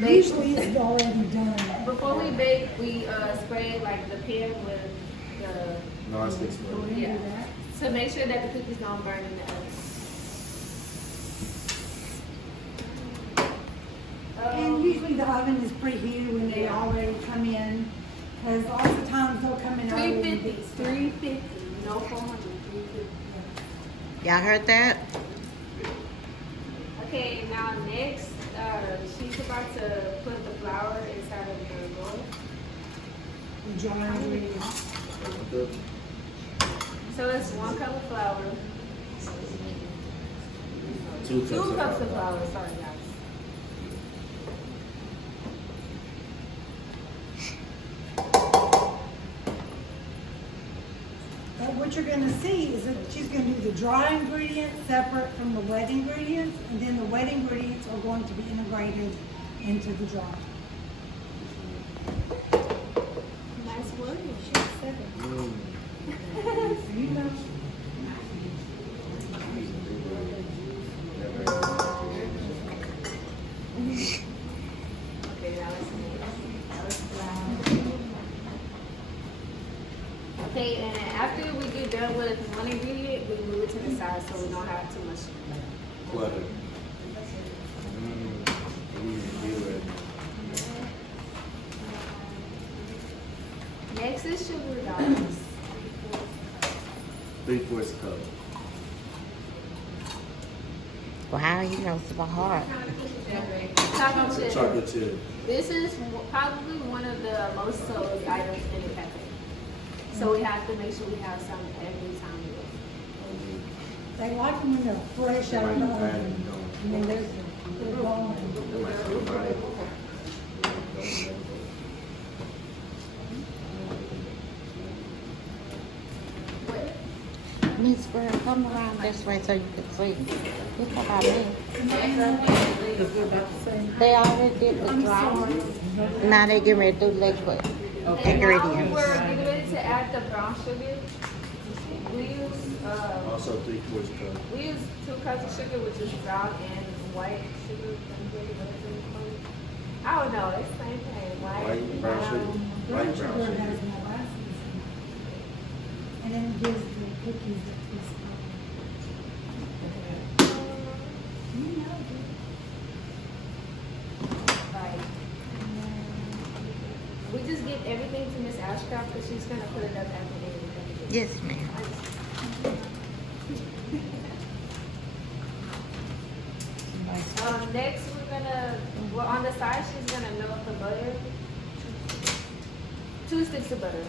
Usually it's already done. Before we bake, we spray like the pan with the Non-stick spray. yeah, to make sure that the cookies don't burn in the oven. And usually the oven is preheated when they already come in, because lots of times they'll come in early. 350, no 400, 350. Y'all heard that? Okay, now next, she's about to put the flour inside of the bowl. Dry ingredients. So it's 1 cup of flour. 2 2 cups of flour, sorry guys. But what you're gonna see is that she's gonna do the dry ingredients separate from the wet ingredients, and then the wet ingredients are going to be integrated into the dry. Nice word. She said it. You know. Okay, now let's okay, and after we get done with one ingredient, we move it to the side so we don't have too much. Clutter. Next is sugar, guys. 3/4 cup. Wow, you know it's about hard. Chocolate chip. Chocolate chip. This is probably one of the most sold items in the cafe. So we have to make sure we have some every time we go. They like them when they're fresh out of the oven. And then they're gone. Miss Girl, come around this way so you can see. Look what I mean. They already did the dry. Now they get ready to do liquid And now ingredients. we're getting ready to add the brown sugar. We use Also 3/4 cup. we use 2 cups of sugar, which is brown and white sugar. I don't know, it's the same thing. White, brown sugar. Brown Light sugar brown sugar. has molasses. And then it gives the cookies a twist. You know, Right. We just give everything to Miss Ashcraft because she's gonna put it up at the end. Yes, ma'am. Next, well, on the side, she's gonna melt the butter. 2 sticks of butter.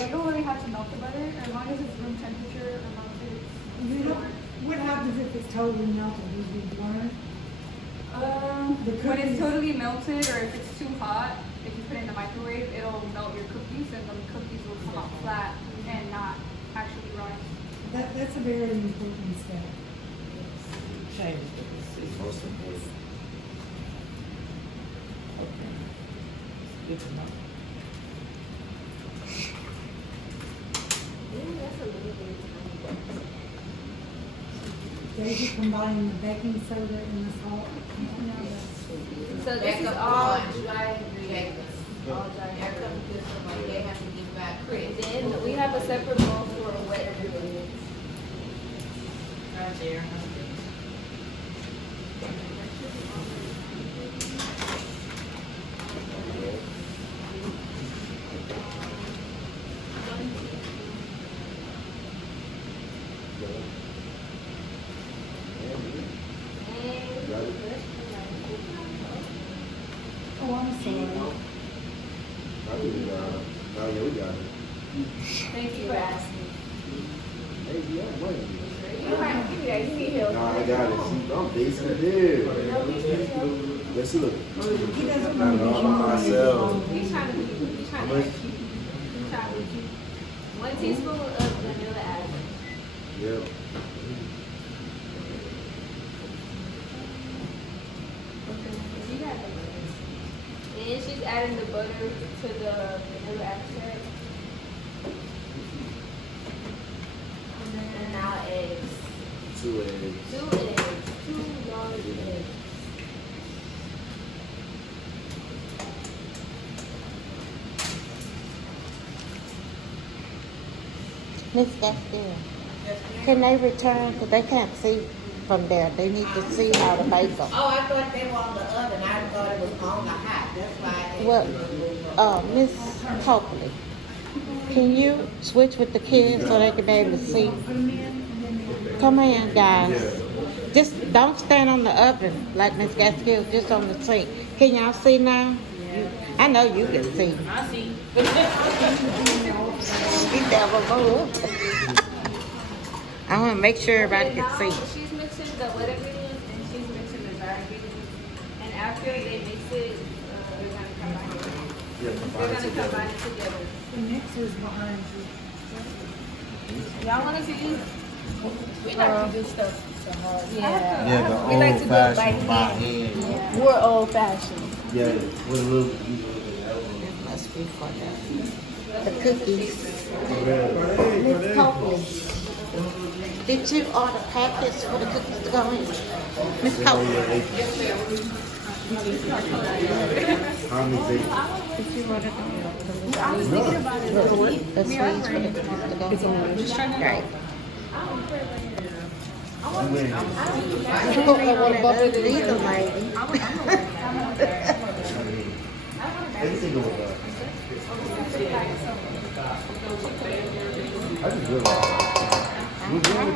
You don't really have to melt the butter as long as it's room temperature or melted. what happens if it's totally melted? Does it burn? When it's totally melted or if it's too hot, if you put it in the microwave, it'll melt your cookies and the cookies will come out flat and not actually rise. That's a very important step. Most important. That's a little bit tiny. They just combine the baking soda and the salt. So this is all dry ingredients. All dry ingredients. Then we have a separate bowl for wet ingredients. Right there. Oh, I'm sorry. Now you got it. Thank you for asking. Hey, yeah, what? You might give me that detail. No, I got it. See, I'm basing here. Let's look. He doesn't I'm want to all by myself. He's trying to be cute. He's trying to be cute. He's trying to be cute. 1 teaspoon of vanilla essence. Yep. You got the butter. And she's adding the butter to the vanilla extract. And now eggs. 2 eggs. 2 eggs. 2 large eggs. Miss Gastill, can they return? Because they can't see from there. They need to see how to bake them. Oh, I thought they were on the oven. I thought it was on the hot. That's why. Well, Miss Copley, can you switch with the kids so they can be able to see? Come in, guys. Just don't stand on the oven like Miss Gaskill, just on the sink. Can y'all see now? I know you can see. I see. She never moved. I want to make sure everybody can see. She's mixing the wet ingredients and she's mixing the dry ingredients. And after they mix it, they're gonna combine it. They're gonna combine it together. The mixer's behind you. Y'all wanna see? We like to do stuff the hard. Yeah, the We like to old do it by fashioned by hand. hand. Yeah. We're old fashioned. Yeah, with a little. It must be for the cookies. Miss Copley, did you order packets for the cookies to go in? Miss Copley, did you order them? I was thinking about it. The sweets for the cookies to go in? Just trying to Right. Yeah. Either lady. Anything with that. I just realized. We're doing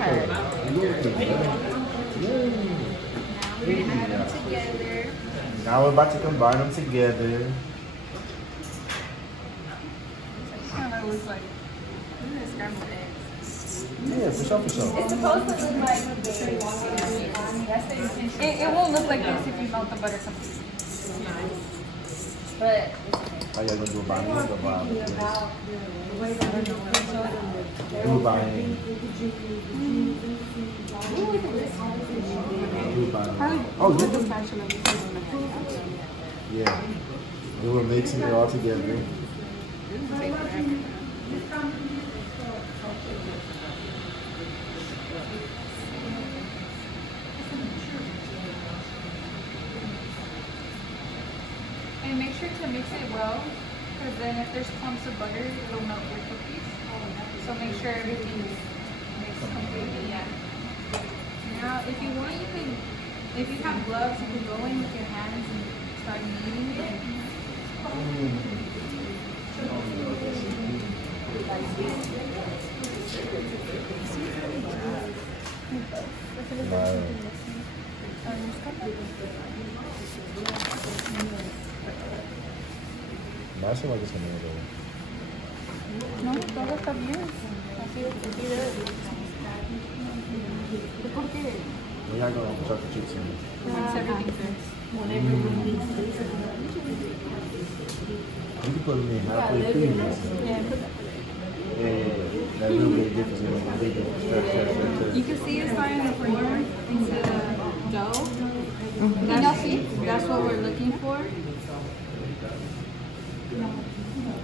it. Now we're about to combine them together. kind of looks like this is scrambled eggs. Yeah, for sure, for sure. It's supposed to look like that's the intention. It won't look like this if you melt the butter completely. But How y'all gonna do a binding? We'll buy The way that I know Do a binding. Do a binding. Oh, With the yeah. spatula, we can do it. Yeah. Then we're mixing it all together. And make sure to mix it well, because then if there's clumps of butter, it'll melt your cookies. So make sure everything is mixed completely. Yeah. Now, if you want, you can, if you have gloves, you can go in with your hands and start kneading it. I feel like it's gonna go. No, todo está bien. Así es. ¿Por qué? Where y'all gonna chuck the chips in? Once everything fits. You can put them in halfway through. Yeah, put that. And that little bit of difference in the big You can see it starting to form into the dough. Can y'all see? That's what we're looking for.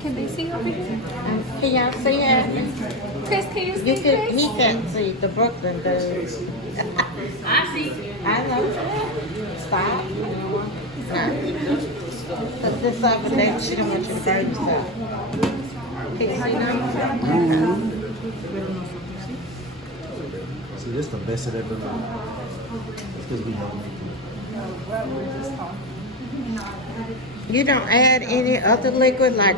Can they see over here? Can y'all see it? Chris, can you You see can, Chris? he can't see, the Brooklyn dudes. I see. I know. Stop. No. Put this up and then she don't want you to burn yourself. Can you see now? See, this is the best it ever been. It's because we know You don't add any other liquid, like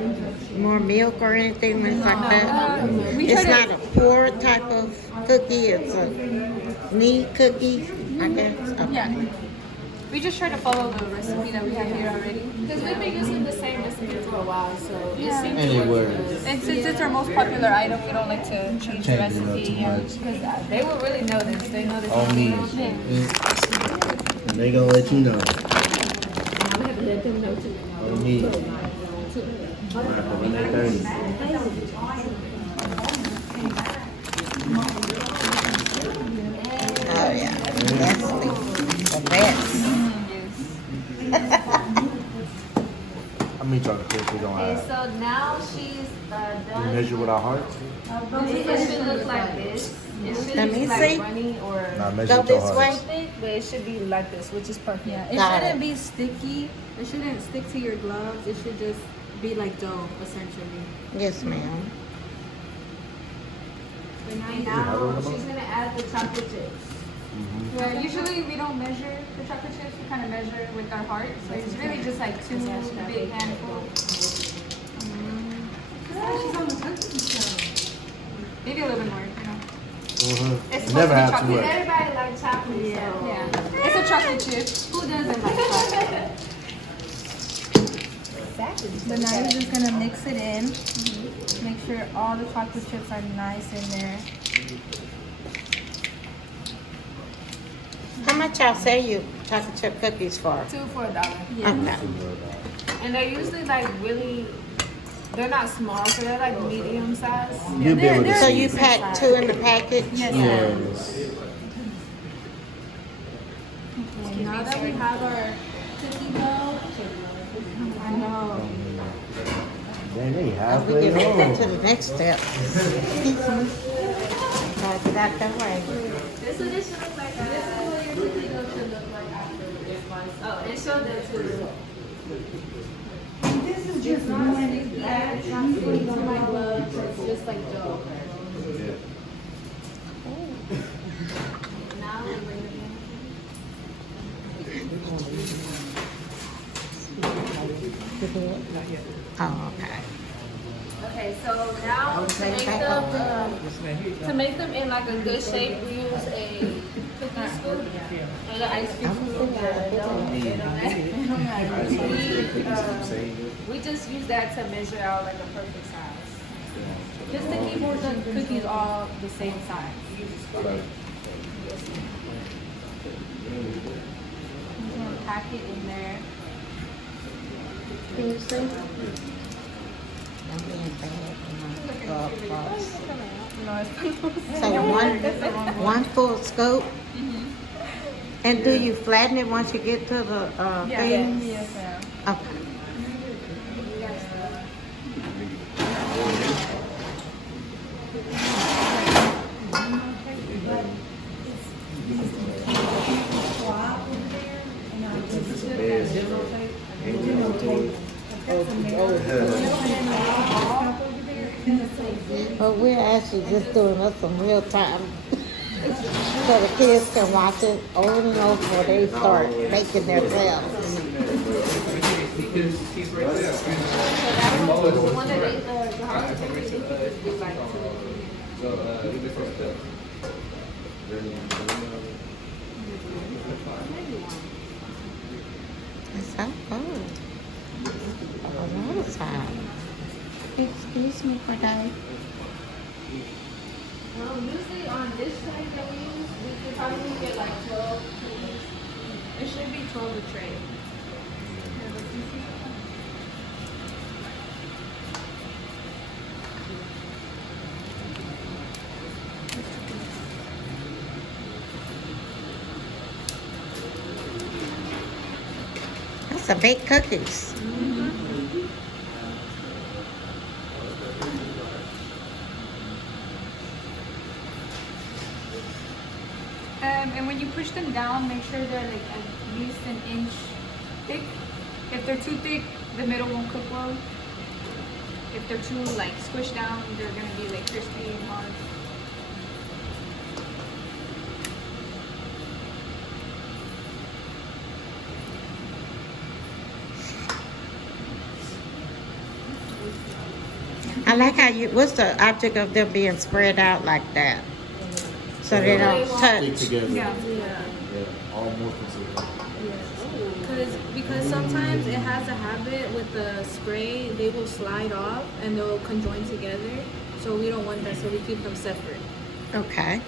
more milk or anything when it's like that? It's not a pour type of cookie, it's a knead cookie, I guess? Okay. Yeah. We just try to follow the recipe that we have here already. because we've been using the same recipe for a while, so it Yeah. seems And to it work. works. And since it's our most popular item, we don't like to change the Change it up recipe. too much. Because they will really know this. They know this. on me. And they gonna let you know. We have to let them know too. On me. When they 30. Oh, yeah. That's the best. How many chocolate chips we gonna Okay, have? so now she's We done. measure with our hearts? It should look like this. It Let shouldn't me be see. like runny or Nah, measure Go with your this hearts. thick, but it should be like this, which is perfect. Yeah, it Got shouldn't it. be sticky. It shouldn't stick to your gloves. It should just be like dough, essentially. Yes, ma'am. And now she's gonna add the chocolate chips. Yeah, usually we don't measure the chocolate chips, we kind of measure with our heart. So it's really just like 2 big handfuls. She's on the cookie show. Maybe a little bit more, you know. It's supposed Never to be have too chocolate. much. Everybody likes chocolate, so. Yeah. It's a chocolate chip. Who doesn't like chocolate? Exactly. So now you're just gonna mix it in. Make sure all the chocolate chips are nice in there. How much y'all sell you chocolate chip cookies for? 2 for $1. Okay. And they're usually like really, they're not small, so they're like medium size. You'll be able to So see. you pack 2 in the package? Yes. Yes. Now that we have our cookie dough, I know. Then they We halfway can get home. to the next step. Gotta get out that way. This is what it should look like. This is what your cookie dough should look like after this one. Oh, and show them too. This is just one batch. It's not sweet on my gloves. It's just like dough. Now we bring it in. Oh, okay. Okay, so now to make them in like a good shape, we use a cookie scoop and an ice cream scoop. We just use that to measure out like a perfect size. Just to keep all the cookies all the same size. I'm gonna pack it in there. Can you see? I'm being bad in my glove box. So one full scoop? And do you flatten it once you get to the thing? Yes, ma'am. Okay. Swap over there, and I just videotape. I've got some there. Over there, and it's like, But we're actually just doing us some real time. So the kids can watch it over and over before they start making themselves. So the one that they the hard to finish, we like to. It's so cool. A lot of time. Excuse me for that. Usually on this tray that we use, we could probably get like 12 cookies. It should be 12 a tray. That's a baked cookies. And when you push them down, make sure they're like at least an inch thick. If they're too thick, the middle won't cook well. If they're too like squished down, they're gonna be like crispy and hard. I like how you, what's the object of them being spread out like that? So they don't Stick touch. together. Yeah. All more consistent. Because sometimes it has a habit with the spray, they will slide off and they'll conjoin together. So we don't want that, so we keep them separate. Okay.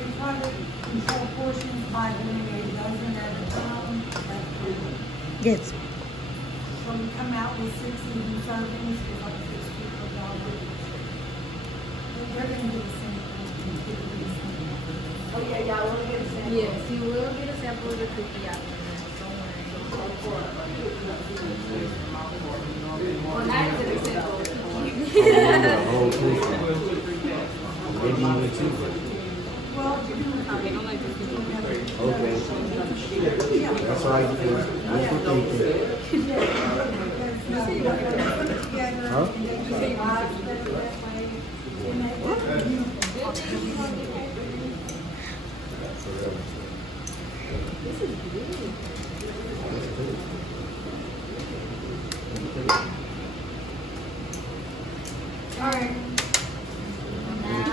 they try to control portions by doing a dozen at a time. Yes. So we come out with 6 even servings, with like 6 people dollars. They're gonna do the same thing. Oh yeah, y'all will get a sample. Yes, you will get a sample of the cookie after this. Don't worry. Well, not even a simple. The whole cookie. Maybe even two. Well, you're doing Okay. That's all I can do. What's for thinking? Huh? Alright,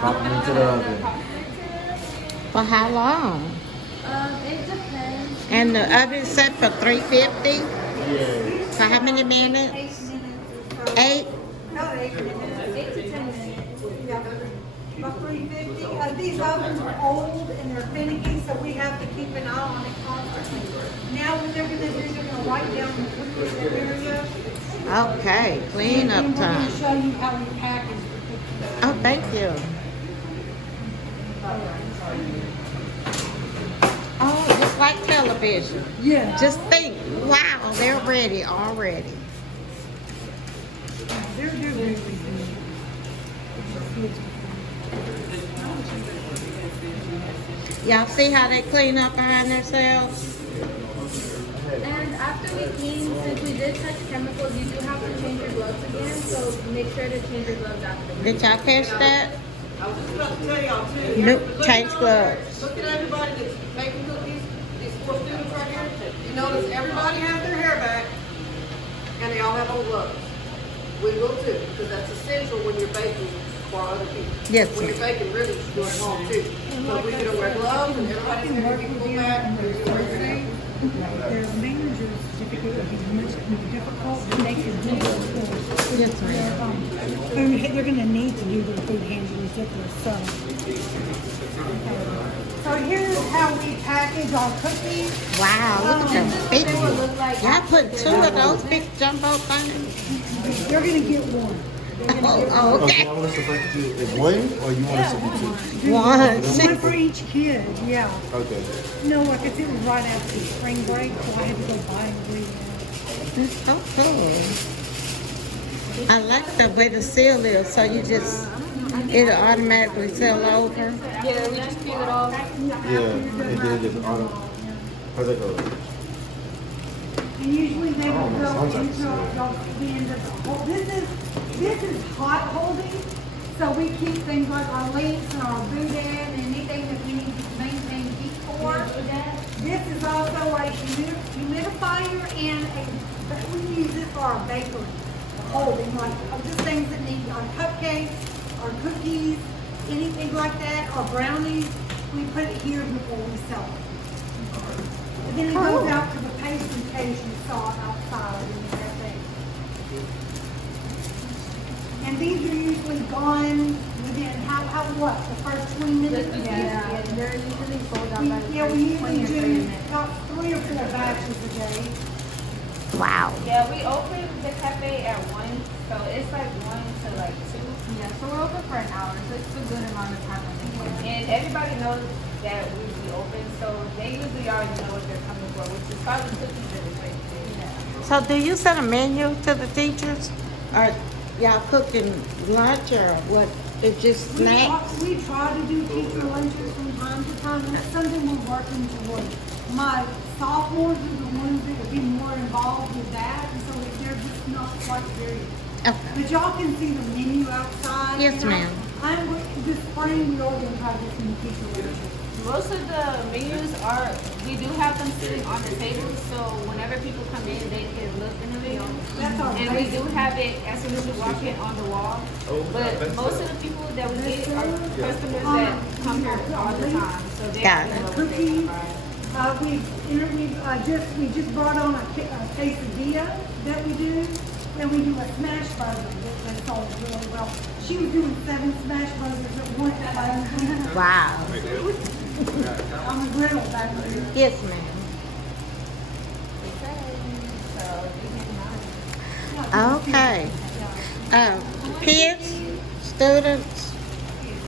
Pop them into the oven. For how long? It depends. And the oven set for 350? Yeah. For how many minutes? 8? about 8 minutes. 8 to 10 minutes. Yeah, about 350. These ovens are old and they're finicky, so we have to keep an eye on it constantly. Now what they're gonna do, they're gonna write down the cookies area. Okay, clean up And we're time. gonna show you how we package the cookies. Oh, thank you. Oh, just like television. Yeah. Just think, wow, they're ready already. They're really good. Y'all see how they clean up behind themselves? And after we clean, since we did touch chemicals, you do have to change your gloves again. So make sure to change your gloves after. Did y'all catch that? I was just about to tell y'all too. Nope, Look change at gloves. Look at everybody that's making cookies, these 4 students right here. You notice everybody has their hair back and they all have on gloves. We will too, because that's essential when you're baking for other people. Yes, When you're ma'am. baking, really, you do it at home too. So we gonna wear gloves and everybody's hair will be pulled back. Their manager's certificate would be much more difficult, but they can do it. Yes, They're gonna need to do their food handling different, so. So here's how we package our cookies. Wow, look at them big. They will look like Y'all put 2 of those big jumbo things? You're gonna get one. Oh, okay. I want us to break it to one, or you want us to do two? One. One for each kid, yeah. Okay. No, like if it was right after spring break, so I had to go buy ingredients. It's so cool. I like the way the seal is, so you just, it'll automatically seal over. Yeah, we just peel it off. Yeah, and then it just auto. How's that go? And usually they will Oh, go sounds like into the end of the whole, this is hot holding, so we keep things like our links and our boudin and anything that we need to maintain heat for. This is also a humidifier and we use it for our bakery holding, like just things that need our cupcakes, our cookies, anything like that, our brownies, we put it here before we sell it. And then it goes out to the pastry case you saw outside and everything. And these are usually gone within what, the first 20 minutes? Yeah, they're usually sold out by the Yeah, we first 20 usually or 30 do minutes. about 3 or 4 batches a day. Wow. Yeah, we open the cafe at 1, so it's like 1 to like 2. Yeah, so we're open for an hour, so it's a good amount of time. And everybody knows that we be open, so they usually already know what they're coming for, which is probably cookies and drinks. Yeah. So do you send a menu to the teachers? Or y'all cooking lunch or what? It's just snacks? We try to do teacher lunches from time to time, and that's something we're working toward. My sophomores are the ones that would be more involved with that, and so they're just not quite there yet. Okay. But y'all can see the menu outside. Yes, and ma'am. This spring, we are going to try to do some teacher lunches. Most of the menus are, we do have them sitting on the tables, so whenever people come in, they can look in the menu. That's our And we do basic. have it as soon as you walk in on the wall. But most of the people that we get are customers that come here all the time, so they Got already it. know what they're Cookies. gonna buy. We just brought on a quesadilla that we do, and we do a smash burger that sold really well. She was doing 7 smash burgers at one time. Wow. On the griddle back there. Yes, ma'am. Okay. Kids, students,